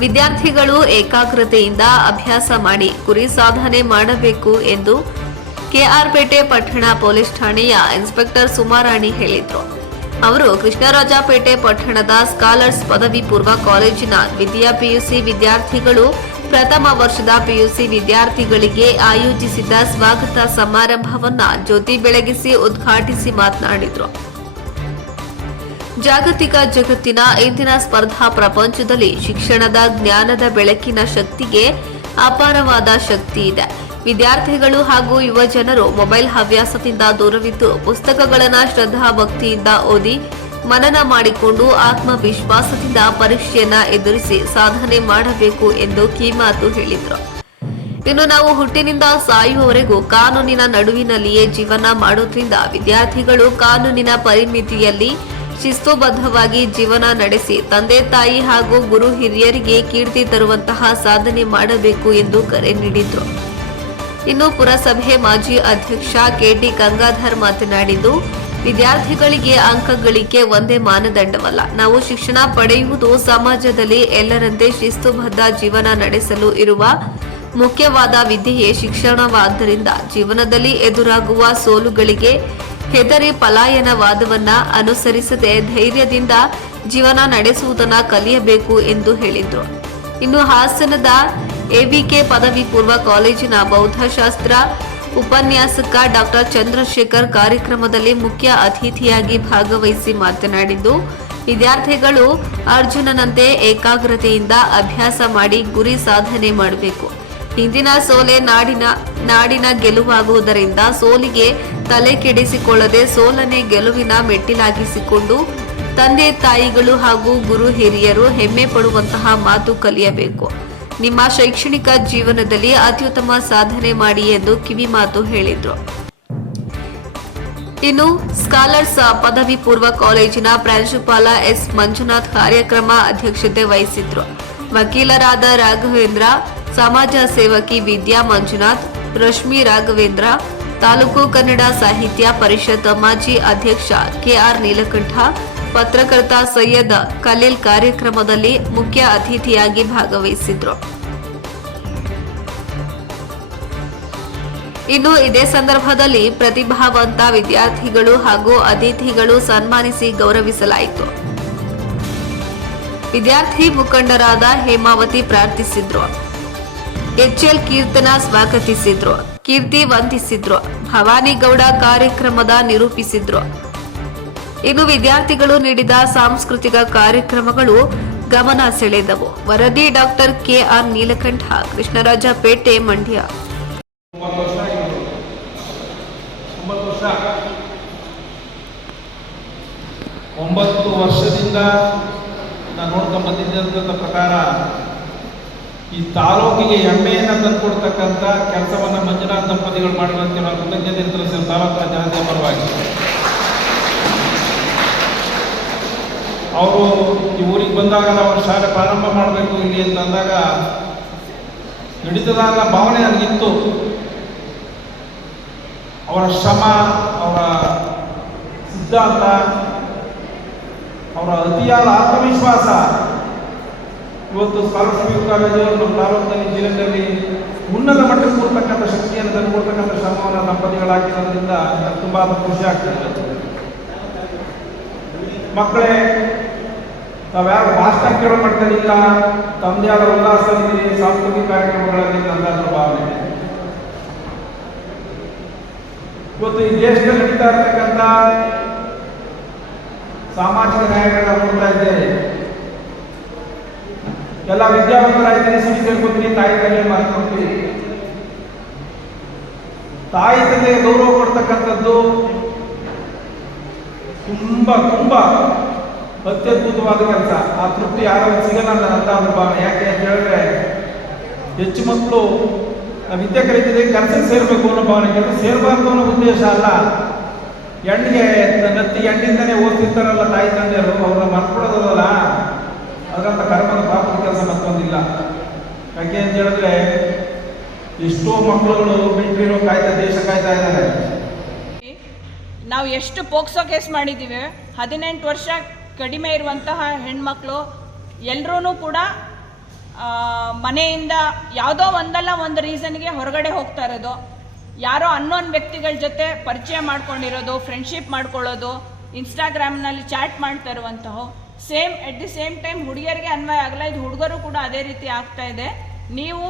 ವಿದ್ಯಾರ್ಥಿಗಳು ಏಕಾಗ್ರತೆಯಿಂದ ಅಭ್ಯಾಸ ಮಾಡಿ ಗುರಿ ಸಾಧನೆ ಮಾಡಬೇಕು ಎಂದು ಕೆಆರ್ಪೇಟೆ ಪಟ್ಟಣ ಪೊಲೀಸ್ ಠಾಣೆಯ ಇನ್ಸ್ಪೆಕ್ಟರ್ ಸುಮಾರಾಣಿ ಹೇಳಿದರು. ಅವರು ಕೃಷ್ಣರಾಜಪೇಟೆ ಪಟ್ಟಣದ ಸ್ಕಾಲರ್ಸ್ ಪದವಿ ಪೂರ್ವ ಕಾಲೇಜಿನ ದ್ವಿತೀಯ ಪಿಯುಸಿ ವಿದ್ಯಾರ್ಥಿಗಳು ಪ್ರಥಮ ವರ್ಷದ ಪಿಯುಸಿ ವಿದ್ಯಾರ್ಥಿಗಳಿಗೆ ಆಯೋಜಿಸಿದ್ದ ಸ್ವಾಗತ ಸಮಾರಂಭವನ್ನು ಜ್ಯೋತಿ ಬೆಳಗಿಸಿ ಉದ್ಘಾಟಿಸಿ ಮಾತನಾಡಿದರು. ಜಾಗತಿಕ ಜಗತ್ತಿನ ಇಂದಿನ ಸ್ಪರ್ಧಾ ಪ್ರಪಂಚದಲ್ಲಿ ಶಿಕ್ಷಣದ ಜ್ಞಾನದ ಬೆಳಕಿನ ಶಕ್ತಿಗೆ ಅಪಾರವಾದ ಶಕ್ತಿ ಇದೆ. ವಿದ್ಯಾರ್ಥಿಗಳು ಹಾಗೂ ಯುವ ಜನರು ಮೊಬೈಲ್ ಹವ್ಯಾಸದಿಂದ ದೂರವಿದ್ದು ಪುಸ್ತಕಗಳನ್ನು ಶ್ರದ್ಧಾ ಭಕ್ತಿಯಿಂದ ಓದಿ, ಮನನ ಮಾಡಿಕೊಂಡು ಆತ್ಮವಿಶ್ವಾಸದಿಂದ ಪರೀಕ್ಷೆಯನ್ನ ಎದುರಿಸಿ ಸಾಧನೆ ಮಾಡಬೇಕು ಎಂದು ಕಿಮಾತು ಹೇಳಿದರು. ಇನ್ನು ನಾವು ಹುಟ್ಟಿನಿಂದ ಸಾಯುವವರೆಗೂ ಕಾನೂನಿನ ನಡುವಿನಲ್ಲಿಯೇ ಜೀವನ ಮಾಡೋದ್ರಿಂದ ವಿದ್ಯಾರ್ಥಿಗಳು ಕಾನೂನಿನ ಪರಿಮಿತಿಯಲ್ಲಿ ಶಿಸ್ತುಬದ್ಧವಾಗಿ ಜೀವನ ನಡೆಸಿ ತಂದೆ ತಾಯಿ ಹಾಗೂ ಗುರು ಹಿರಿಯರಿಗೆ ಕೀರ್ತಿ ತರುವಂತಹ ಸಾಧನೆ ಮಾಡಬೇಕು ಎಂದು ಕರೆ ನೀಡಿದರು. ಇನ್ನು ಪುರಸಭೆ ಮಾಜಿ ಅಧ್ಯಕ್ಷ ಕೆಟಿ ಗಂಗಾಧರ್ ಮಾತನಾಡಿದ್ದು, ವಿದ್ಯಾರ್ಥಿಗಳಿಗೆ ಅಂಕ ಗಳಿಕೆ ಒಂದೇ ಮಾನದಂಡವಲ್ಲ. ನಾವು ಶಿಕ್ಷಣ ಪಡೆಯುವುದು ಸಮಾಜದಲ್ಲಿ ಎಲ್ಲರಂತೆ ಶಿಸ್ತುಬದ್ಧ ಜೀವನ ನಡೆಸಲು ಇರುವ ಮುಖ್ಯವಾದ ವಿದ್ಯೆಯೇ ಶಿಕ್ಷಣವಾದ್ದರಿಂದ ಜೀವನದಲ್ಲಿ ಎದುರಾಗುವ ಸೋಲುಗಳಿಗೆ ಹೆದರಿ ಪಲಾಯನವಾದವನ್ನ ಅನುಸರಿಸದೆ ಧೈರ್ಯದಿಂದ ಜೀವನ ನಡೆಸುವುದನ್ನ ಕಲಿಯಬೇಕು ಎಂದು ಹೇಳಿದ್ರು. ಇನ್ನು ಹಾಸನದ ಎವಿಕೆ ಪದವಿ ಪೂರ್ವ ಕಾಲೇಜಿನ ಬೌದ್ಧಶಾಸ್ತ್ರ ಉಪನ್ಯಾಸಕ ಡಾಕ್ಟರ್ ಚಂದ್ರಶೇಖರ್ ಕಾರ್ಯಕ್ರಮದಲ್ಲಿ ಮುಖ್ಯ ಅತಿಥಿಯಾಗಿ ಭಾಗವಹಿಸಿ ಮಾತನಾಡಿದ್ದು, ವಿದ್ಯಾರ್ಥಿಗಳು ಅರ್ಜುನನಂತೆ ಏಕಾಗ್ರತೆಯಿಂದ ಅಭ್ಯಾಸ ಮಾಡಿ ಗುರಿ ಸಾಧನೆ ಮಾಡಬೇಕು. ಹಿಂದಿನ ಸೋಲೆ ನಾಡಿನ ನಾಡಿನ ಗೆಲುವಾಗುವುದರಿಂದ ಸೋಲಿಗೆ ತಲೆ ಕೆಡಿಸಿಕೊಳ್ಳದೆ ಸೋಲನೆ ಗೆಲುವಿನ ಮೆಟ್ಟಿಲಾಗಿಸಿಕೊಂಡು ತಂದೆ ತಾಯಿಗಳು ಹಾಗೂ ಗುರು ಹಿರಿಯರು ಹೆಮ್ಮೆ ಪಡುವಂತಹ ಮಾತು ಕಲಿಯಬೇಕು. ನಿಮ್ಮ ಶೈಕ್ಷಣಿಕ ಜೀವನದಲ್ಲಿ ಅತ್ಯುತ್ತಮ ಸಾಧನೆ ಮಾಡಿ ಎಂದು ಕಿವಿ ಮಾತು ಹೇಳಿದ್ರು. ಇನ್ನು ಸ್ಕಾಲರ್ಸ್ ಪದವಿ ಪೂರ್ವ ಕಾಲೇಜಿನ ಪ್ರಾಂಶುಪಾಲ ಎಸ್ ಮಂಜುನಾಥ್ ಕಾರ್ಯಕ್ರಮ ಅಧ್ಯಕ್ಷತೆ ವಹಿಸಿದ್ರು. ವಕೀಲರಾದ ರಾಘವೇಂದ್ರ ಸಮಾಜ ಸೇವಕಿ ವಿದ್ಯಾ ಮಂಜುನಾಥ್, ರಶ್ಮಿ ರಾಘವೇಂದ್ರ, ತಾಲೂಕು ಕನ್ನಡ ಸಾಹಿತ್ಯ ಪರಿಷತ್ ಮಾಜಿ ಅಧ್ಯಕ್ಷ ಕೆಆರ್ ನೀಲಕಂಠ, ಪತ್ರಕರ್ತ ಸೈಯದ್ ಖಲೀಲ್ ಕಾರ್ಯಕ್ರಮದಲ್ಲಿ ಮುಖ್ಯ ಅತಿಥಿಯಾಗಿ ಭಾಗವಹಿಸಿದ್ರು. ಇನ್ನು ಇದೇ ಸಂದರ್ಭದಲ್ಲಿ ಪ್ರತಿಭಾವಂತ ವಿದ್ಯಾರ್ಥಿಗಳು ಹಾಗೂ ಅತಿಥಿಗಳು ಸನ್ಮಾನಿಸಿ ಗೌರವಿಸಲಾಯಿತು. ವಿದ್ಯಾರ್ಥಿ ಮುಖಂಡರಾದ ಹೇಮಾವತಿ ಪ್ರಾರ್ಥಿಸಿದ್ರು. ಎಚ್ಎಲ್ ಕೀರ್ತನ ಸ್ವಾಗತಿಸಿದ್ರು. ಕೀರ್ತಿ ವಂದಿಸಿದ್ರು. ಭವಾನಿ ಗೌಡ ಕಾರ್ಯಕ್ರಮದ ನಿರೂಪಿಸಿದ್ರು. ಇನ್ನು ವಿದ್ಯಾರ್ಥಿಗಳು ನೀಡಿದ ಸಾಂಸ್ಕೃತಿಕ ಕಾರ್ಯಕ್ರಮಗಳು ಗಮನ ಸೆಳೆದವು. ವರದಿ ಡಾಕ್ಟರ್ ಕೆಆರ್ ನೀಲಕಂಠ, ಕೃಷ್ಣರಾಜ ಪೇಟೆ, ಮಂಡ್ಯ. ಒಂಬತ್ತು ವರ್ಷದಿಂದ ನಾನು ನೋಡ್ಕೊಂಡು ಬಂದಿದ್ದಂಥ ಪ್ರಕಾರ ಈ ತಾಲೂಕಿಗೆ ಹೆಮ್ಮೆಯನ್ನು ತಂದುಕೊಡ್ತಕ್ಕಂಥ ಕೆಲಸವನ್ನು ಮಂಜುನಾಥ್ ದಂಪತಿಗಳು ಮಾಡಿದಂತೆ ನಾವು ಕೃತಜ್ಞತೆ ತಿಳಿಸಿದ ತಾಲೂಕಿನ ಜನತೆ ಪರವಾಗಿ. ಅವರು ಈ ಊರಿಗೆ ಬಂದಾಗ ನಾವು ಶಾಲೆ ಪ್ರಾರಂಭ ಮಾಡಬೇಕು ಇಲ್ಲಿ ಅಂತ ಅಂದಾಗ ನಡೀತದಾದ ಭಾವನೆ ನನಗಿತ್ತು. ಅವರ ಶ್ರಮ, ಅವರ ಸಿದ್ಧಾಂತ, ಅವರ ಅತಿಯಾದ ಆತ್ಮವಿಶ್ವಾಸ ಇವತ್ತು ಸ್ಕಾಲರ್ಶಿಪ್ ಕಾಲೇಜು ನಮ್ಮ ತಾಲೂಕಿನಲ್ಲಿ ಜಿಲ್ಲೆಯಲ್ಲಿ ಉನ್ನತ ಮಟ್ಟಕ್ಕೆ ಕೂರ್ತಕ್ಕಂಥ ಶಕ್ತಿಯನ್ನು ತಂದುಕೊಡ್ತಕ್ಕಂಥ ಶ್ರಮವನ್ನು ದಂಪತಿಗಳಾಗಿರೋದ್ರಿಂದ ತುಂಬಾ ತುಂಬ ಖುಷಿ ಆಗ್ತದೆ ಮಕ್ಕಳೇ ತಾವ್ಯಾರು ಭಾಷಣ ಕೇಳೋ ಮಟ್ಟದಿಲ್ಲ ತಮ್ಮದೇ ಆದ ಉಲ್ಲಾಸದಲ್ಲಿ ಸಾಂಸ್ಕೃತಿಕ ಕಾರ್ಯಕ್ರಮಗಳಲ್ಲಿ ನನ್ನ ಭಾವನೆ ಇವತ್ತು ಈ ದೇಶದಲ್ಲಿ ನಡೀತಾ ಇರ್ತಕ್ಕಂಥ ಸಾಮಾಜಿಕ ನ್ಯಾಯಗಳನ್ನ ನೋಡ್ತಾ ಇದ್ದೇವೆ. ಎಲ್ಲ ವಿದ್ಯಾವಂತರಾಗ್ತೀನಿ ಸಿಟಿ ಸೇರ್ಕೊತೀನಿ ತಾಯಿ ತಂದೆ ಮಾಡ್ಕೊಡ್ತೀನಿ ತಾಯಿ ತಂದೆಗೆ ಗೌರವ ಕೊಡ್ತಕ್ಕಂಥದ್ದು ತುಂಬ ತುಂಬ ಅತ್ಯದ್ಭುತವಾದ ಕೆಲಸ. ಆ ತೃಪ್ತಿ ಯಾರು ಸಿಗಲ್ಲ ಅಂತ ಭಾವನೆ ಯಾಕೆ ಅಂತ ಹೇಳಿದ್ರೆ, ಹೆಚ್ಚು ಮಕ್ಕಳು ವಿದ್ಯೆ ಕಲಿತಿದೆ ಕೆಲಸಕ್ಕೆ ಸೇರಬೇಕು ಅನ್ನೋ ಭಾವನೆ. ಸೇರಬಾರ್ದು ಅನ್ನೋ ಉದ್ದೇಶ ಅಲ್ಲ. ಹೆಣ್ಣಿಗೆ ನತ್ತಿ ಹೆಣ್ಣಿಂದನೇ ಓದ್ತಿರ್ತಾರಲ್ಲ ತಾಯಿ ತಂದೆಯರು ಅವ್ರನ್ನ ಮರ್ಕೊಡೋದಲ್ಲ ಅದರಂತ ಕರ್ಮದ ಕೆಲಸ ಯಾಕೆ ಅಂತ ಹೇಳಿದ್ರೆ, ಎಷ್ಟೋ ಮಕ್ಕಳುಗಳು ಬಿಟ್ಟಿರೋ ಕಾಯ್ತಾ ದೇಶ ಕಾಯ್ತಾ ಇದ್ದಾರೆ. ನಾವು ಎಷ್ಟು ಪೋಕ್ಸೋ ಕೇಸ್ ಮಾಡಿದ್ದೀವಿ ಹದಿನೆಂಟು ವರ್ಷ ಕಡಿಮೆ ಇರುವಂತಹ ಹೆಣ್ಮಕ್ಳು ಎಲ್ಲರೂ ಕೂಡ ಮನೆಯಿಂದ ಯಾವುದೋ ಒಂದಲ್ಲ ಒಂದು ರೀಸನ್ಗೆ ಹೊರಗಡೆ ಹೋಗ್ತಾ ಇರೋದು. ಯಾರೋ ಅನ್ನೋನ್ ವ್ಯಕ್ತಿಗಳ ಜೊತೆ ಪರಿಚಯ ಮಾಡ್ಕೊಂಡಿರೋದು ಫ್ರೆಂಡ್ಶಿಪ್ ಮಾಡ್ಕೊಳ್ಳೋದು ಇನ್ಸ್ಟಾಗ್ರಾಮ್ನಲ್ಲಿ ಚಾಟ್ ಮಾಡ್ತಾ ಇರುವಂತಹ same at the same time ಹುಡುಗಿಯರಿಗೆ ಅನ್ವಯ ಆಗಲ್ಲ, ಇದು ಹುಡುಗರು ಕೂಡ ಅದೇ ರೀತಿ ಆಗ್ತಾ ಇದೆ. ನೀವು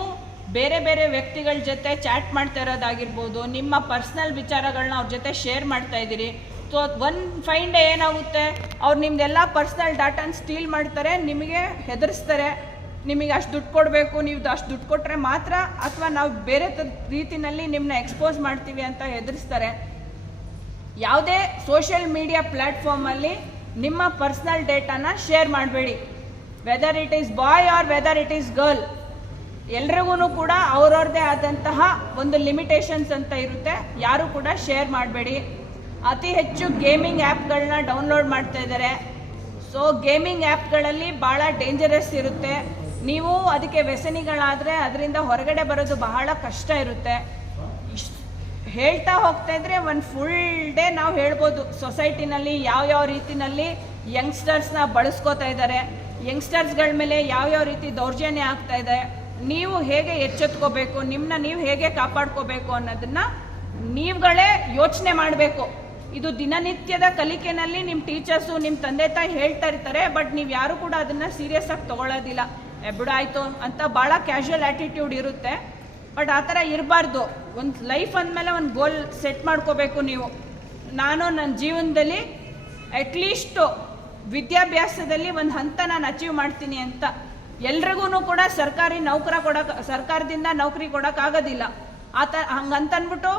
ಬೇರೆ ಬೇರೆ ವ್ಯಕ್ತಿಗಳ ಜೊತೆ ಚಾಟ್ ಮಾಡ್ತಾ ಇರೋದಾಗಿರ್ಬೋದು, ನಿಮ್ಮ ಪರ್ಸ್ನಲ್ ವಿಚಾರಗಳನ್ನ ಅವ್ರ ಜೊತೆ ಶೇರ್ ಮಾಡ್ತಾ ಇದ್ದೀರಿ. ಸೊ ಒನ್ ಫೈನ್ ಡೇ ಏನಾಗುತ್ತೆ, ಅವ್ರು ನಿಮ್ದೆಲ್ಲ ಪರ್ಸ್ನಲ್ ಡಾಟಾನ ಸ್ಟೀಲ್ ಮಾಡ್ತಾರೆ, ನಿಮಗೆ ಹೆದರಿಸ್ತಾರೆ. ನಿಮಗೆ ಅಷ್ಟು ದುಡ್ಡು ಕೊಡಬೇಕು, ನೀವು ಅಷ್ಟು ದುಡ್ಡು ಕೊಟ್ಟರೆ ಮಾತ್ರ, ಅಥವಾ ನಾವು ಬೇರೆ ರೀತಿಯಲ್ಲಿ ನಿಮ್ಮನ್ನ ಎಕ್ಸ್ಪೋಸ್ ಮಾಡ್ತೀವಿ ಅಂತ ಹೆದರಿಸ್ತಾರೆ. ಯಾವುದೇ ಸೋಷಿಯಲ್ ಮೀಡಿಯಾ ಪ್ಲ್ಯಾಟ್ಫಾರ್ಮಲ್ಲಿ ನಿಮ್ಮ ಪರ್ಸ್ನಲ್ ಡೇಟಾನ ಶೇರ್ ಮಾಡಬೇಡಿ. Whether it is boy or whether it is girl ಎಲ್ರಿಗೂ ಕೂಡ ಅವ್ರವ್ರದ್ದೇ ಆದಂತಹ ಒಂದು ಲಿಮಿಟೇಷನ್ಸ್ ಅಂತ ಇರುತ್ತೆ. ಯಾರು ಕೂಡ ಶೇರ್ ಮಾಡಬೇಡಿ. ಅತಿ ಹೆಚ್ಚು ಗೇಮಿಂಗ್ ಆ್ಯಪ್ಗಳನ್ನ ಡೌನ್ಲೋಡ್ ಮಾಡ್ತಾ ಇದ್ದಾರೆ. ಸೊ ಗೇಮಿಂಗ್ ಆ್ಯಪ್ಗಳಲ್ಲಿ ಭಾಳ ಡೇಂಜರಸ್ ಇರುತ್ತೆ. ನೀವು ಅದಕ್ಕೆ ವ್ಯಸನಿಗಳಾದರೆ ಅದರಿಂದ ಹೊರಗಡೆ ಬರೋದು ಬಹಳ ಕಷ್ಟ ಇರುತ್ತೆ. ಹೇಳ್ತಾ ಹೋಗ್ತಾ ಇದ್ರೆ ಒಂದು ಫುಲ್ ಡೇ ನಾವು ಹೇಳ್ಬೋದು. ಸೊಸೈಟಿನಲ್ಲಿ ಯಾವ್ಯಾವ ರೀತಿನಲ್ಲಿ ಯಂಗ್ಸ್ಟರ್ಸ್ನ ಬಳಸ್ಕೋತಾ ಇದ್ದಾರೆ ಯಂಗ್ಸ್ಟರ್ಸ್ಗಳ ಮೇಲೆ ಯಾವ್ಯಾವ ರೀತಿ ದೌರ್ಜನ್ಯ ಆಗ್ತಾ ಇದೆ ನೀವು ಹೇಗೆ ಎಚ್ಚೆತ್ಕೋಬೇಕು ನಿಮ್ಮನ್ನ ನೀವು ಹೇಗೆ ಕಾಪಾಡ್ಕೋಬೇಕು ಅನ್ನೋದನ್ನ ನೀವುಗಳೇ ಯೋಚನೆ ಮಾಡಬೇಕು. ಇದು ದಿನನಿತ್ಯದ ಕಲಿಕೆನಲ್ಲಿ ನಿಮ್ಮ ಟೀಚರ್ಸು ನಿಮ್ಮ ತಂದೆ ತಾಯಿ ಹೇಳ್ತಾ ಇರ್ತಾರೆ ಬಟ್ ನೀವು ಯಾರು ಕೂಡ ಅದನ್ನು ಸೀರಿಯಸ್ ಆಗಿ ತೊಗೊಳೋದಿಲ್ಲ. "ಏ, ಆಯಿತು ಅಂತ ಭಾಳ ಕ್ಯಾಶುವಲ್ ಆ್ಯಟಿಟ್ಯೂಡ್ ಇರುತ್ತೆ. ಬಟ್ ಆ ಥರ ಇರಬಾರ್ದು. ಒಂದು ಲೈಫ್ ಅಂದಮೇಲೆ ಒಂದು ಗೋಲ್ ಸೆಟ್ ಮಾಡ್ಕೋಬೇಕು ನೀವು. ನಾನು ನನ್ನ ಜೀವನದಲ್ಲಿ ಅಟ್ಲೀಸ್ಟು ವಿದ್ಯಾಭ್ಯಾಸದಲ್ಲಿ ಒಂದು ಹಂತ ನಾನು ಅಚೀವ್ ಮಾಡ್ತೀನಿ ಅಂತ. ಎಲ್ರಿಗೂ ಕೂಡ ಸರ್ಕಾರಿ ನೌಕರ ಕೊಡಕ್ಕೆ ಸರ್ಕಾರದಿಂದ ನೌಕರಿ ಕೊಡೋಕ್ಕಾಗೋದಿಲ್ಲ ಆ ಥರ ಹಂಗಂತನ್ಬಿಟ್ಟು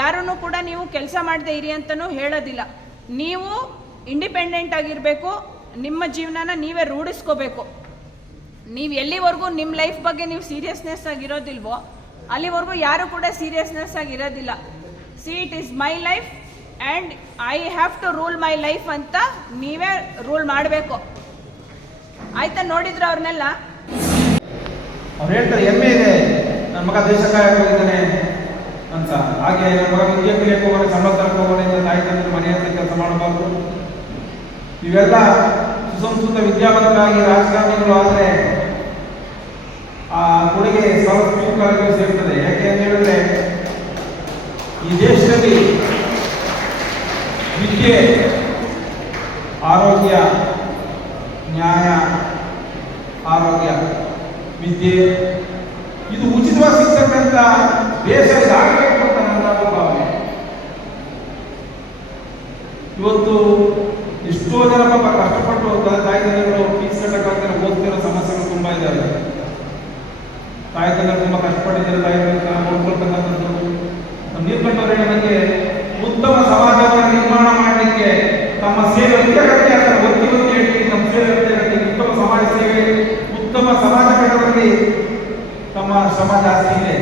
ಯಾರೂ ಕೂಡ ನೀವು ಕೆಲಸ ಮಾಡದೆ ಇರಿ ಅಂತಲೂ ಹೇಳೋದಿಲ್ಲ. ನೀವು ಇಂಡಿಪೆಂಡೆಂಟ್ ಆಗಿರಬೇಕು, ನಿಮ್ಮ ಜೀವನನ ನೀವೇ ರೂಢಿಸ್ಕೋಬೇಕು. ನೀವು ಎಲ್ಲಿವರೆಗೂ ನಿಮ್ಮ ಲೈಫ್ ಬಗ್ಗೆ ನೀವು ಸೀರಿಯಸ್ನೆಸ್ ಆಗಿರೋದಿಲ್ವೋ ಅಲ್ಲಿವರೆಗೂ ಯಾರು ಕೂಡ ಸೀರಿಯಸ್ನೆಸ್ ಆಗಿರೋದಿಲ್ಲ see it is my life and I have to rule my life ಅಂತ ನೀವೇ ರೂಲ್ ಮಾಡಬೇಕು. ಆಯ್ತಾ ನೋಡಿದ್ರು ಅವ್ರನ್ನೆಲ್ಲ? ಅವ್ರು ಹೇಳ್ತಾರೆ, ಹೆಮ್ಮೆ ಇದೆ. ನನ್ನ ಮಗ ದೇಶ ಹೋಗಿದ್ದಾನೆ ಅಂತ. ಹಾಗೆ ನನ್ನ ಮಗ ವಿದ್ಯೆ ಕಲಿಯಕ್ಕೆ ಹೋಗೋಣ ಸಂಬಳ ತರಕ್ಕೆ ಹೋಗೋಣ ತಾಯಿ ತಂದ್ರೆ ಕೆಲಸ ಮಾಡಬಾರ್ದು. ಇವೆಲ್ಲ ಸುಸಂಸ್ಕೃತ ವಿದ್ಯಾವಂತರಾಗಿ ರಾಜಕಾರಣಿಗಳು ಆದರೆ ಆ ಸಾಂಸ್ಕೃತಿಕ ಕಾರ್ಯಕ್ರಮ ಸೇರ್ತದೆ. ಯಾಕೆ ಅಂತ ಹೇಳಿದ್ರೆ, ಈ ದೇಶದಲ್ಲಿ ವಿದ್ಯೆ, ಆರೋಗ್ಯ, ನ್ಯಾಯ, ಆರೋಗ್ಯ, ವಿದ್ಯೆ, ಇದು ಉಚಿತವಾಗಿ ಸಿಗ್ತಕ್ಕಂಥ ದೇಶ ಅಂತ ನನ್ನ ಭಾವನೆ. ಇವತ್ತು ಎಷ್ಟೋ ಜನ ಪಾಪ ಕಷ್ಟಪಟ್ಟು ತಾಯಿ ತಂದೆಗಳು ಫೀಸ್ ಕಟ್ಟಕ್ಕಾಗ್ತಾರೆ ಓದ್ತಿರೋ ಸಮಸ್ಯೆಗಳು ತುಂಬಾ ಇದ್ದಾವೆ ತಂದೆ ತುಂಬ ಕಷ್ಟಪಟ್ಟಿದ್ದಾರೆ ತಂದೆ ನೋಡ್ಕೊಳ್ತಕ್ಕಂಥದ್ದು ನೀರ್ಕಂಡವ್ರು ನನಗೆ ಉತ್ತಮ ಸಮಾಜವನ್ನು ನಿರ್ಮಾಣ ಮಾಡಲಿಕ್ಕೆ ತಮ್ಮ ಸೇವೆ ಅತ್ಯಗತ್ಯ ಅಂತ ಒತ್ತಿ ಒತ್ತಿ ಹೇಳಿ ನಮ್ಮ ಸೇವೆ ಅತ್ಯಗತ್ಯ ಉತ್ತಮ ಸಮಾಜ ಸೇವೆ, ಉತ್ತಮ ಸಮಾಜ ಕಟ್ಟದಲ್ಲಿ ತಮ್ಮ ಶ್ರಮ ಜಾಸ್ತಿ ಇದೆ.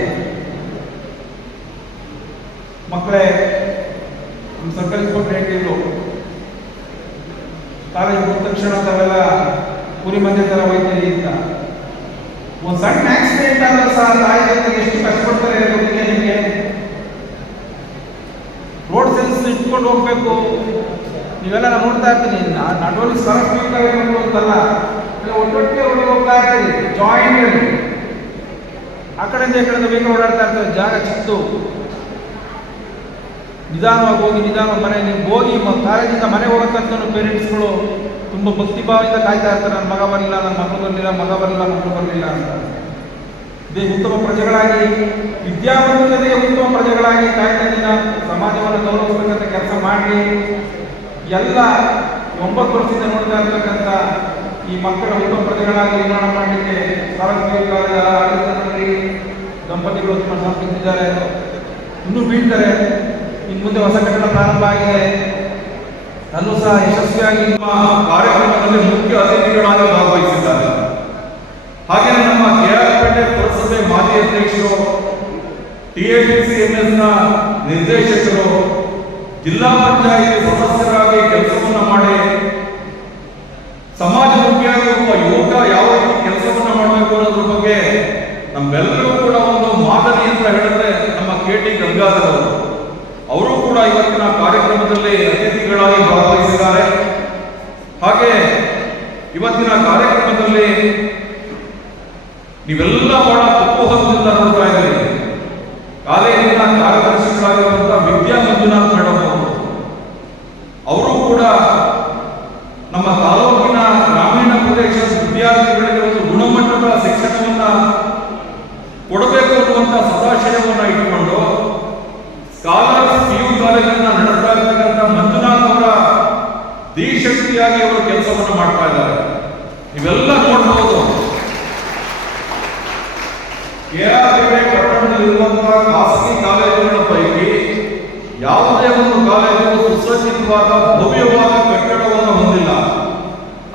ಮಕ್ಕಳೇ ನಮ್ಮ ಸರ್ಕಾರಿ ಸ್ಕೂಲ್ ಹೇಳ್ತಿದ್ರು. ಕಾಲೇಜ್ ಹೋದ ತಾವೆಲ್ಲ ಕುರಿ ಮಂದಿ ತರ ಹೋಯ್ತೀರಿ ಅಂತ. ಒಂದು ಸಣ್ಣ ಆಕ್ಸಿಡೆಂಟ್ ಆದ್ರೆ ಸಹ ತಾಯಿ ಜೊತೆಗೆ ಎಷ್ಟು ಕಷ್ಟಪಡ್ತಾರೆ ಗೊತ್ತಿಲ್ಲ ನಿಮಗೆ? ರೋಡ್ ಸೆನ್ಸ್ ಇಟ್ಕೊಂಡು ಹೋಗ್ಬೇಕು. ನೀವೆಲ್ಲ ನಾನು ನೋಡ್ತಾ ಇರ್ತೀನಿ. ನಾಟ್ ಓನ್ಲಿ ಸರಸ್ವತಿ ಅಂತಲ್ಲ. ಎಲ್ಲ ಒಟ್ಟೊಟ್ಟಿಗೆ ಒಳಗೆ ಹೋಗ್ತಾ ಇರ್ತೀರಿ ಜಾಯಿಂಟ್ ಆ ಕಡೆಯಿಂದ ಈ ಕಡೆಯಿಂದ ಬೇಗ ಓಡಾಡ್ತಾ ಇರ್ತಾರೆ. ಜಾಗ ಚಿತ್ತು ನಿಧಾನವಾಗಿ ಹೋಗಿ, ನಿಧಾನವಾಗಿ ಮನೆ ನೀವು ಹೋಗಿ ಕಾಲೇಜಿಂದ ಮನೆ ಹೋಗಕ್ಕಂತ ಪೇರೆಂಟ್ಸ್ಗಳು ತುಂಬ ಭಕ್ತಿಭಾವದಿಂದ ಕಾಯ್ತಾ ಇರ್ತಾರೆ, ನನ್ನ ಮಗ ಬರಲಿಲ್ಲ, ನನ್ನ ಮಗಳು ಬರಲಿಲ್ಲ, ಮಗ ಬರಲಿಲ್ಲ, ಮಗಳು ಬರಲಿಲ್ಲ ಅಂತ. ಇದೇ ಉತ್ತಮ ಪ್ರಜೆಗಳಾಗಿ ವಿದ್ಯಾವಂತರದೇ ಉತ್ತಮ ಪ್ರಜೆಗಳಾಗಿ ಕಾಯ್ತಾ ಸಮಾಜವನ್ನು ಗೌರವಿಸ್ತಕ್ಕಂಥ ಕೆಲಸ ಮಾಡಿ ಎಲ್ಲ ಒಂಬತ್ತು ವರ್ಷದಿಂದ ನೋಡ್ತಾ ಇರ್ತಕ್ಕಂಥ ಈ ಮಕ್ಕಳ ಉತ್ತಮ ಪ್ರಜೆಗಳಾಗಿ ನಿರ್ಮಾಣ ಮಾಡಲಿಕ್ಕೆ ಆಡಳಿತದಲ್ಲಿ ದಂಪತಿಗಳು ತುಂಬ ಇನ್ನೂ ಬೀಳ್ತಾರೆ. ಇನ್ನು ಮುಂದೆ ಹೊಸ ಕಟ್ಟಡ ಪ್ರಾರಂಭ ಆಗಿದೆ. ಅಲ್ಲೂ ಸಹ ಯಶಸ್ವಿಯಾಗಿ ನಮ್ಮ ಕಾರ್ಯಕ್ರಮದಲ್ಲಿ ಮುಖ್ಯ ಅತಿಥಿಗಳಾಗಿ ಭಾಗವಹಿಸಿದ್ದಾರೆ. ಹಾಗೆ ನಮ್ಮ ಕೆಆರ್ಪೇಟೆ ಪುರಸಭೆ ಮಾಜಿ ಅಧ್ಯಕ್ಷರು ಟಿಎಪಿಸಿ ನ ನಿರ್ದೇಶಕರು, ಜಿಲ್ಲಾ ಪಂಚಾಯಿತಿ ಸದಸ್ಯರಾಗಿ ಕೆಲಸವನ್ನು ಮಾಡಿ ಸಮಾಜಮುಖಿಯಾಗಿ ಒಬ್ಬ ಯುವಕ ಯಾವ ರೀತಿ ಕೆಲಸವನ್ನ ಮಾಡಬೇಕು ಅನ್ನೋದ್ರ ಬಗ್ಗೆ ನಮ್ಮೆಲ್ಲರೂ ಕೂಡ ಒಂದು ಮಾದರಿ ಅಂತ ಹೇಳಿದ್ರೆ ನಮ್ಮ ಕೆ ಟಿ ಗಂಗಾಧರ್ ಅವರು ಅವರು ಕೂಡ ಇವತ್ತಿನ ಕಾರ್ಯಕ್ರಮದಲ್ಲಿ ಅತಿಥಿಗಳಾಗಿ ಭಾಗವಹಿಸಿದ್ದಾರೆ ಹಾಗೆ ಇವತ್ತಿನ ಕಾರ್ಯಕ್ರಮದಲ್ಲಿ ನೀವೆಲ್ಲ ಬಹಳ ಕುತೂಹಲದಿಂದ ನೋಡ್ತಾ ಇದ್ದೀರಿ ಕಾಲೇಜಿನ ಕಾರ್ಯದರ್ಶಿಗಳಾಗಿರುವಂತಹ ವಿದ್ಯಾ ಮಂಜುನಾಥ್ ಮೇಡಮ್ ಅವರು ಅವರು ಕೂಡ ನಮ್ಮ ತಾಲೂಕಿನ ಗ್ರಾಮೀಣ ಪ್ರದೇಶದ ವಿದ್ಯಾರ್ಥಿಗಳಿಗೆ ಒಂದು ಗುಣಮಟ್ಟದ ಶಿಕ್ಷಣವನ್ನ ಕೊಡಬೇಕು ಅನ್ನುವಂಥ ಸದಾಶಯವನ್ನು ಇಟ್ಟುಕೊಂಡು ಸ್ಕಾಲರ್ಸ್ ಪಿ ಯು ಕಾಲೇಜನ್ನ ನಡೆಸ್ತಾ ಇರ್ತಕ್ಕಂಥ ಮಂಜುನಾಥ್ ಅವರ ಧೀಶಕ್ತಿಯಾಗಿ ಅವರು ಕೆಲಸವನ್ನು ಮಾಡ್ತಾ ಇದ್ದಾರೆ. ಇವೆಲ್ಲ ನೋಡಬಹುದು ಕೆಆರ್ಪೇಟೆ ಪಟ್ಟಣದಲ್ಲಿರುವಂತಹ ಖಾಸಗಿ ಕಾಲೇಜುಗಳ ಪೈಕಿ ಯಾವುದೇ ಒಂದು ಕಾಲೇಜು ಸುಸಜ್ಜಿತವಾದ ಭವ್ಯವಾದ ಕಟ್ಟಡವನ್ನು ಹೊಂದಿಲ್ಲ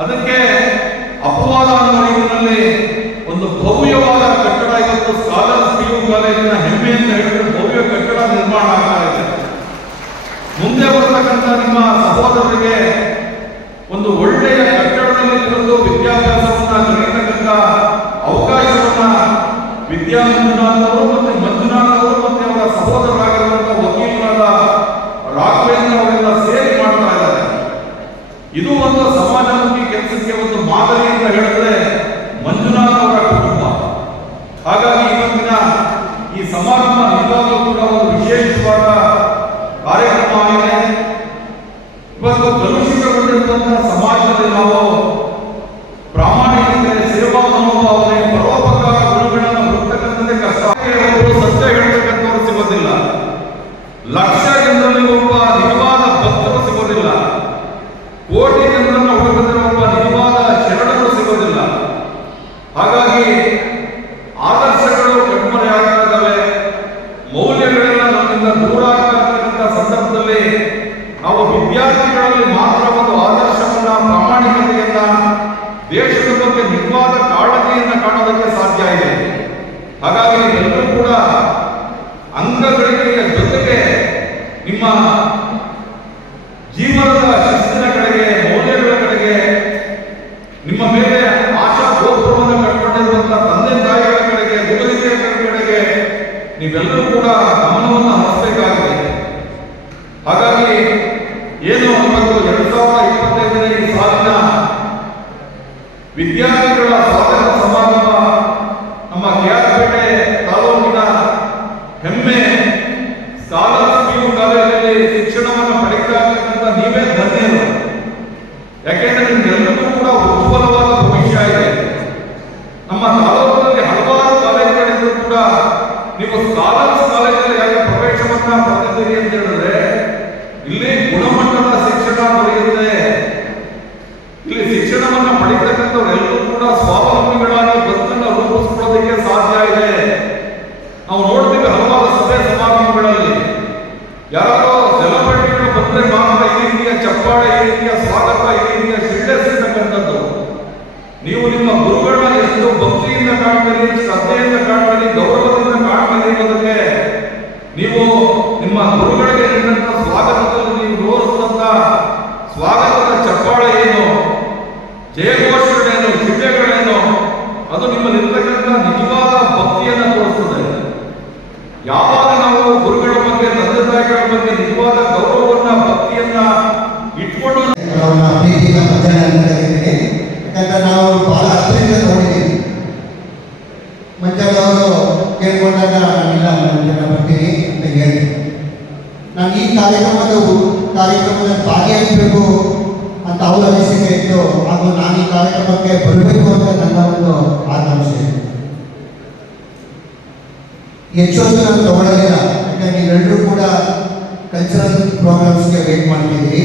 ಅದಕ್ಕೆ ಅಪವಾದ ಅನ್ನೋ ರೀತಿಯಲ್ಲಿ ಒಂದು ಭವ್ಯವಾದ ಕಟ್ಟಡ ಇವತ್ತು ಸ್ಕಾಲರ್ಸ್ ಪಿ ಯು ಕಾಲೇಜಿನ ಹೆಮ್ಮೆ ಅಂತ ಹೇಳಿದ್ರೆ ಭವ್ಯ ಕಟ್ಟಡ ನಿರ್ಮಾಣ ಆಗ್ತಾ ಇದೆ ಮುಂದೆ ನಿಮ್ಮ ಸಹೋದರರಿಗೆ ಒಂದು ಒಳ್ಳೆಯ ಕಟ್ಟಡದಲ್ಲಿ ಕುಳಿತು ವಿದ್ಯಾಭ್ಯಾಸವನ್ನು ಕಲಿಯತಕ್ಕಂಥ ಅವಕಾಶವನ್ನ ವಿದ್ಯಾ ಮಂಜುನಾಥ್ ಅವರು ಮತ್ತು ಮಂಜುನಾಥ್ ಅವರು ಮತ್ತೆ ಅವರ ಸಹೋದರರಾಗಿರುವಂತಹ ವಕೀಲರಾದ ರಾಘವೇಂದ್ರ ಅವರೆಲ್ಲ ಸೇರಿ ಮಾಡ್ತಾ ಇದ್ದಾರೆ. ಇದು ಒಂದು ಸಮಾಜಮುಖಿ ಕೆಲಸಕ್ಕೆ ಒಂದು ಮಾದರಿ ಅಂತ ಹೇಳಿದ್ರೆ ಮಂಜುನಾಥ್ ಅವರ ಕುಟುಂಬ. ಹಾಗಾಗಿ ಇವತ್ತಿನ ಈ ಸಮಾರಂಭ ನಿಜವಾಗ್ಲೂ ಕೂಡ ಒಂದು ವಿಶೇಷವಾದ ಕಾರ್ಯಕ್ರಮ ಆಗಿದೆ ಇವತ್ತು ಕಲುಷಿತಗೊಂಡಿರುವಂತಹ ಸಮಾಜದಲ್ಲಿ ನಾವು ಪ್ರಾಮಾಣಿಕತೆ ಸೇವಾ ಮನೋಭಾವನೆ ಪರೋಪಕಾರ ಗುಣಗಳನ್ನು ಹುಡುಕ್ತಕ್ಕಂಥದ್ದೇ ಕಷ್ಟ ಒಬ್ಬರು ಸತ್ಯ ಹೇಳ್ತಕ್ಕಂಥವ್ರು ಸಿಗೋದಿಲ್ಲ ಲಕ್ಷ ಜನರಲ್ಲಿ ಒಬ್ಬ ನಿಜವಾದ ಭಕ್ತರು ಸಿಗೋದಿಲ್ಲ ಕೋಟಿ ಜನರನ್ನ ಹುಡುಕಿದ್ರೆ ಒಬ್ಬ ನಿಜವಾದ ಶರಣರು ಸಿಗೋದಿಲ್ಲ ಹಾಗಾಗಿ ಆದರ್ಶಗಳು ಕಣ್ಮರೆಯಾಗ್ತಾ ಇದ್ದಾವೆ ಮೌಲ್ಯಗಳೆಲ್ಲ ನಮ್ಮಿಂದ ದೂರ ಆಗ್ತಾ ಇರ್ತಕ್ಕಂಥ ಸಂದರ್ಭದಲ್ಲಿ ನಾವು ವಿದ್ಯಾರ್ಥಿಗಳಲ್ಲಿ ಮಾತ್ರ ಒಂದು ಆದರ್ಶವನ್ನ ಪ್ರಾಮಾಣಿಕತೆಯನ್ನ ದೇಶದ ಬಗ್ಗೆ ನಿಜವಾದ ಕಾಳಜಿಯನ್ನ ಕಾಣೋದಕ್ಕೆ ಸಾಧ್ಯ ಇದೆ ಹಾಗಾಗಿ ಎಲ್ಲರೂ ಕೂಡ ಅಂಗಗಳಿಕೆಯ ಜೊತೆಗೆ ನಿಮ್ಮ ಜೀವನದ ಶಿಸ್ತಿನ ಕಡೆಗೆ ಮೌಲ್ಯಗಳ ಕಡೆಗೆ ನಿಮ್ಮ ಮೇಲೆ ಆಶಾ ಗೋಪುರವನ್ನು ಕಟ್ಕೊಂಡಿರುವಂತಹ ತಂದೆ ತಾಯಿಗಳ ಕಡೆಗೆ ಗುರುಹಿರಿಯರ ಕಡೆಗೆ ನೀವೆಲ್ಲರೂ ಕೂಡ ಗಮನವನ್ನು ಹರಿಸಬೇಕಾಗಿದೆ ಹಾಗಾಗಿ ಏನು ಇವತ್ತು ಎರಡ್ ಸಾವಿರದ ಇಪ್ಪತ್ತೈದನೇ ಈ ಸಾಲಿನ ವಿದ್ಯಾರ್ಥಿಗಳ ಸ್ವಾಗತ ಸಮಾರಂಭ ನಮ್ಮ ಕೆಆರ್ಪೇಟೆ ತಾಲೂಕಿನ ಹೆಮ್ಮೆ ಸ್ಕಾಲರ್ಸ್ ಪಿ ಯು ಕಾಲೇಜಲ್ಲಿ ಶಿಕ್ಷಣವನ್ನು ಪಡೆಯುತ್ತಾ ಇರ್ತಕ್ಕಂಥ ನೀವೇ ಧನ್ಯರು ಯಾಕೆಂದ್ರೆ ನಿಮ್ಗೆಲ್ಲರಿಗೂ ಕೂಡ ಉಜ್ವಲವಾದ ಭವಿಷ್ಯ ಇದೆ ನಮ್ಮ ತಾಲೂಕಿನಲ್ಲಿ ಹಲವಾರು ಕಾಲೇಜುಗಳಿದ್ರು ಕೂಡ ನೀವು ಸ್ಕಾಲರ್ಸ್ ಕಾಲೇಜಲ್ಲಿ ಯಾಕೆ ಮಟ್ಟ ಪಡೆದಿದ್ದೀರಿ ಅಂತ ಹೇಳಿದ್ರೆ, ಇಲ್ಲಿ ಗುಣಮಟ್ಟದ ಶಿಕ್ಷಣ ದೊರೆಯುತ್ತೆ. ಇಲ್ಲಿ ಶಿಕ್ಷಣವನ್ನ ಪಡಿತಕ್ಕಂಥವರೆಲ್ಲರೂ ಕೂಡ ಸ್ವಾವಲಂಬಿಗಳಾಗಿ ಬದುಕನ್ನು ರೂಪಿಸ್ಕೊಳ್ಳೋದಕ್ಕೆ ಸಾಧ್ಯ ಇದೆ. ನಾವು ನೋಡ್ತೀವಿ ಹಲವಾರು ಸಭೆ ಸಮಾರಂಭಗಳಲ್ಲಿ. ಯಾರಾದರೂ ಜಲಪಟ್ಟಿಗಳು ಬಂದ್ರೆ ಮಾತ್ರ ಈ ರೀತಿಯ ಚಪ್ಪಾಳೆ, ಈ ರೀತಿಯ ಸ್ವಾಗತ, ಈ ರೀತಿಯ ಶಿಳ್ಳೆ ಸಿಗ್ತಕ್ಕಂಥದ್ದು. ನೀವು ನಿಮ್ಮ ಗುರುಗಳನ್ನ ಎಷ್ಟು ಭಕ್ತಿಯಿಂದ ಕಾಣ್ತೀರಿ, ಶ್ರದ್ಧೆಯಿಂದ ಕಾಣ್ತೀರಿ ಗೌರವದಿಂದ ಕಾಣ್ತೀರಿ ಅನ್ನೋದಕ್ಕೆ ನೀವು ನಿಮ್ಮ ಗುರುಗಳಿಗೆ ನೀಡಿದಂಥ ಸ್ವಾಗತದಲ್ಲಿ ನೀವು ತೋರಿಸಿದಂಥ ಸ್ವಾಗತದ ಚಪ್ಪಾಳೆ ಏನು ಜಯಘೋಷಗಳೇನು ಶಿಳ್ಳೆಗಳೇನು ಅದು ನಿಮ್ಮಲ್ಲಿರ್ತಕ್ಕಂಥ ನಿಜವಾದ ಭಕ್ತಿಯನ್ನು ತೋರಿಸ್ತದೆ ಯಾವಾಗ ನಾವು ಗುರುಗಳ ಬಗ್ಗೆ ತಂದೆ ತಾಯಿಗಳ ಬಗ್ಗೆ ನಿಜವಾದ ಗೌರವವನ್ನ ಭಕ್ತಿಯನ್ನ ಇಟ್ಕೊಂಡು ಅವನ ಪ್ರೀತಿಯಿಂದ ಮಧ್ಯಾಹ್ನ ಅಂತ ಕರೀತೀನಿ ಯಾಕಂದ್ರೆ ನಾವು ಬಹಳ ಹತ್ತಿರದಿಂದ ನೋಡಿದ್ದೀವಿ ಮಂಜಾಗ ಅವರು ಕೇಳ್ಕೊಂಡಾಗ ಬರ್ತೀನಿ ಅಂತ ಹೇಳಿದೆ ನಾನು ಈ ಕಾರ್ಯಕ್ರಮದ ಕಾರ್ಯಕ್ರಮದ ಭಾಗಿಯಾಗಬೇಕು ಅಂತ ಅವ್ರ ಅನಿಸಿಕೆ ಇತ್ತು ಹಾಗೂ ನಾನು ಈ ಕಾರ್ಯಕ್ರಮಕ್ಕೆ ಬರಬೇಕು ಅಂತ ನನ್ನ ಒಂದು ಆಕಾಂಕ್ಷೆ. ಹೆಚ್ಚೊಂದು ನಾನು ತಗೊಳ್ಳೋದಿಲ್ಲ ಯಾಕಂದ್ರೆ ನೀವೆಲ್ಲರೂ ಕೂಡ ಕಲ್ಚರಲ್ ಪ್ರೋಗ್ರಾಮ್ಸ್ಗೆ ವೇಟ್ ಮಾಡ್ತಿದ್ದೀರಿ.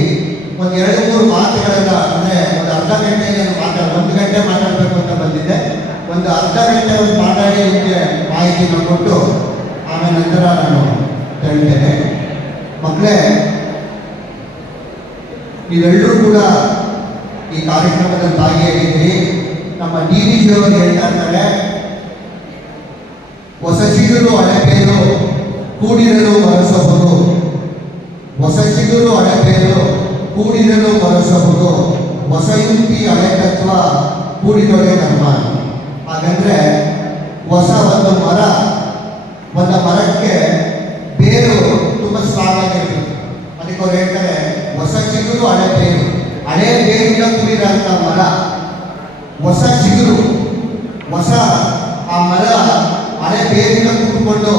ಒಂದು ಎರಡು, ಮೂರು ಮಾತುಗಳನ್ನ, ಅಂದರೆ ಒಂದು ಅರ್ಧ ಗಂಟೆ ಮಾತಾಡ, ಒಂದು ಗಂಟೆ ಮಾತಾಡಬೇಕು ಅಂತ ಒಂದು ಅರ್ಧ ಗಂಟೆ ಒಂದು ಮಾತಾಡಿ ನಿಮಗೆ ಮಾಹಿತಿನ ಕೊಟ್ಟು ಆಮೇಲೆ ನಂತರ ನಾನು ಹೇಳ್ತೇನೆ. ಮಕ್ಕಳೇ ನೀವೆಲ್ಲರೂ ಕೂಡ ಈ ಕಾರ್ಯಕ್ರಮದ ಭಾಗಿಯಾಗಿದ್ದೀರಿ. ನಮ್ಮ ಡಿ ವಿ ಜಿಯವರು ಹೇಳ್ತಾ ಇರ್ತಾರೆ ಹೊಸ ಚಿಗುರು ಹಳೆಬೇರು ಕೂಡಿರಲು ಬರಸಬಹುದು ಹೊಸ ಚಿಗುರು ಹಳೆಬೇರು ಕೂಡಿರಲು ಬರಸಬಹುದು ಹೊಸ ಯುಕ್ತಿ ಹಳೆ ತತ್ವ ಕೂಡಿದೊಡೆ ಧರ್ಮ ಹಾಗಂದ್ರೆ ಹೊಸ ಒಂದು ಮರ, ಒಂದು ಮರಕ್ಕೆ ಬೇರು ತುಂಬ ಸ್ಟ್ರಾಂಗ್ ಆಗಿರ್ತದೆ ಅದಕ್ಕೆ ಅವ್ರು ಹೇಳ್ತಾರೆ, ಹೊಸ ಚಿಗುರು, ಹಳೆ ಬೇರು. ಹಳೆ ಬೇರಿಂದ ಕೂಡಿರೋಂಥ ಮರ, ಹೊಸ ಚಿಗುರು. ಹೊಸ ಆ ಮರ ಹಳೆ ಬೇರಿನ ಕೂತ್ಕೊಂಡು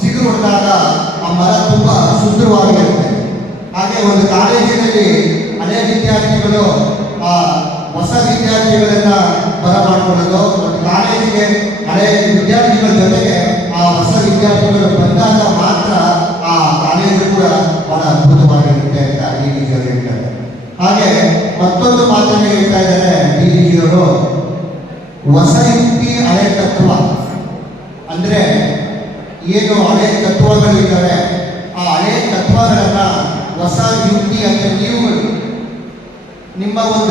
ಚಿಗುರು ಹೊಡೆದಾಗ ಆ ಮರ ತುಂಬ ಸುಂದರವಾಗಿರುತ್ತೆ. ಹಾಗೆ ಒಂದು ಕಾಲೇಜಿನಲ್ಲಿ ಹಳೆ ವಿದ್ಯಾರ್ಥಿಗಳು, ಆ ಹೊಸ ವಿದ್ಯಾರ್ಥಿಗಳನ್ನ ಬರಮಾಡಿಕೊಳ್ಳೋದು ಒಂದು ಕಾಲೇಜಿಗೆ ಹಳೆಯ ವಿದ್ಯಾರ್ಥಿಗಳ ಜೊತೆಗೆ ಆ ಹೊಸ ವಿದ್ಯಾರ್ಥಿಗಳು ಬಂದಾಗ ಮಾತ್ರ ಆ ಕಾಲೇಜು ಕೂಡ ಬಹಳ ಅದ್ಭುತವಾಗಿರುತ್ತೆ ಅಂತ ಡಿ ಡಿ ಜಿಯವರು ಹೇಳ್ತಾರೆ. ಹಾಗೆ ಮತ್ತೊಂದು ಮಾತನ್ನು ಹೇಳ್ತಾ ಇದ್ದಾರೆ ಡಿ ಡಿ ಜಿಯವರು ಹೊಸ ಯುಕ್ತಿ ಹಳೆ ತತ್ವ. ಅಂದ್ರೆ ಏನು ಹಳೆ ತತ್ವಗಳಿದ್ದಾವೆ, ಆ ಹಳೆ ತತ್ವಗಳನ್ನ ಹೊಸ ಯುಕ್ತಿ ಅಂತ ನೀವು ನಿಮ್ಮ ಒಂದು